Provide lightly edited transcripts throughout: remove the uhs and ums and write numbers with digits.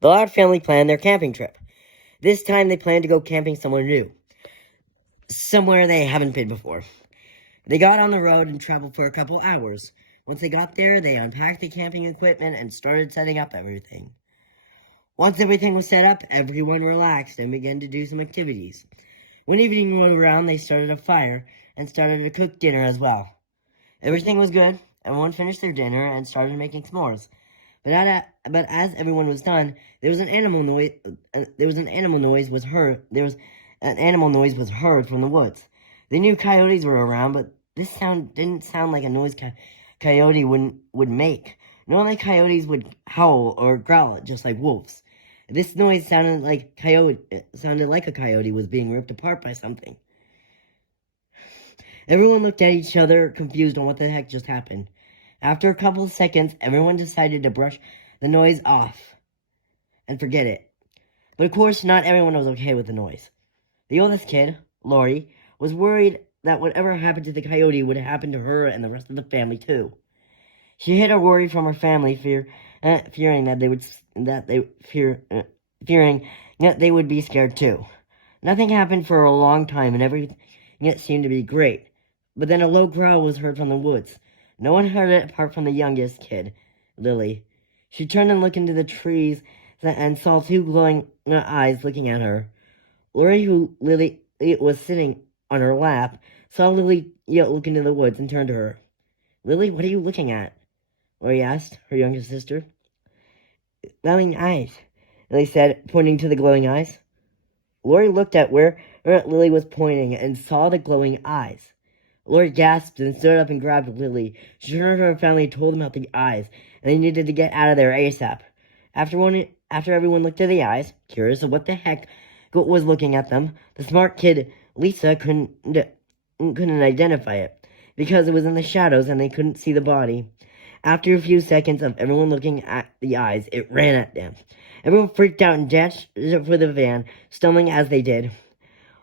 The Loud family planned their camping trip. This time they planned to go camping somewhere new. Somewhere they haven't been before. They got on the road and traveled for a couple hours. Once they got there, they unpacked the camping equipment and started setting up everything. Once everything was set up, everyone relaxed and began to do some activities. When evening rolled around, they started a fire and started to cook dinner as well. Everything was good. Everyone finished their dinner and started making s'mores. But as everyone was done, there was an animal noise. There was an animal noise was heard from the woods. They knew coyotes were around, but this sound didn't sound like a noise coyote would make. Normally, coyotes would howl or growl just like wolves. This noise sounded like a coyote was being ripped apart by something. Everyone looked at each other, confused on what the heck just happened. After a couple of seconds, everyone decided to brush the noise off and forget it. But of course, not everyone was okay with the noise. The oldest kid, Lori, was worried that whatever happened to the coyote would happen to her and the rest of the family too. She hid her worry from her family, fearing that they would be scared too. Nothing happened for a long time, and everything seemed to be great. But then a low growl was heard from the woods. No one heard it apart from the youngest kid, Lily. She turned and looked into the trees and saw two glowing eyes looking at her. Lori, who Lily was sitting on her lap, saw Lily look into the woods and turned to her. "Lily, what are you looking at?" Lori asked her younger sister. "Glowing eyes," Lily said, pointing to the glowing eyes. Lori looked at where Lily was pointing and saw the glowing eyes. Lori gasped and stood up and grabbed Lily. She turned to her family and told them about the eyes, and they needed to get out of there ASAP. After everyone looked at the eyes, curious of what the heck was looking at them, the smart kid, Lisa, couldn't identify it, because it was in the shadows and they couldn't see the body. After a few seconds of everyone looking at the eyes, it ran at them. Everyone freaked out and dashed for the van, stumbling as they did.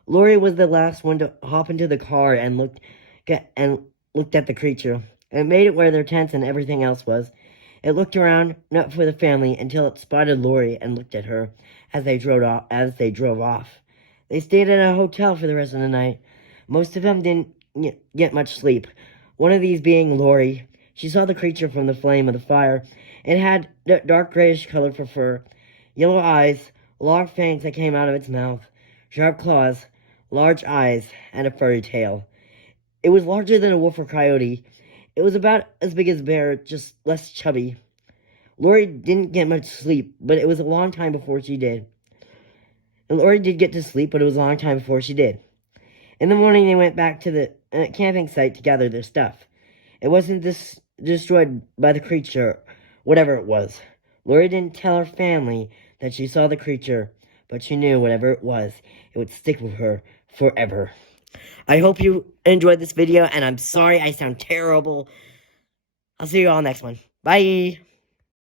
Lori was the last one to hop into the car and looked at the creature. It made it where their tents and everything else was. It looked around, not for the family, until it spotted Lori and looked at her as they drove off. They stayed at a hotel for the rest of the night. Most of them didn't get much sleep. One of these being Lori. She saw the creature from the flame of the fire. It had dark grayish color for fur, yellow eyes, long fangs that came out of its mouth, sharp claws, large eyes, and a furry tail. It was larger than a wolf or coyote. It was about as big as a bear, just less chubby. Lori didn't get much sleep, but it was a long time before she did. And Lori did get to sleep, but it was a long time before she did. In the morning, they went back to the camping site to gather their stuff. It wasn't destroyed by the creature, whatever it was. Lori didn't tell her family that she saw the creature, but she knew whatever it was, it would stick with her forever. I hope you enjoyed this video, and I'm sorry I sound terrible. I'll see you all next one. Bye!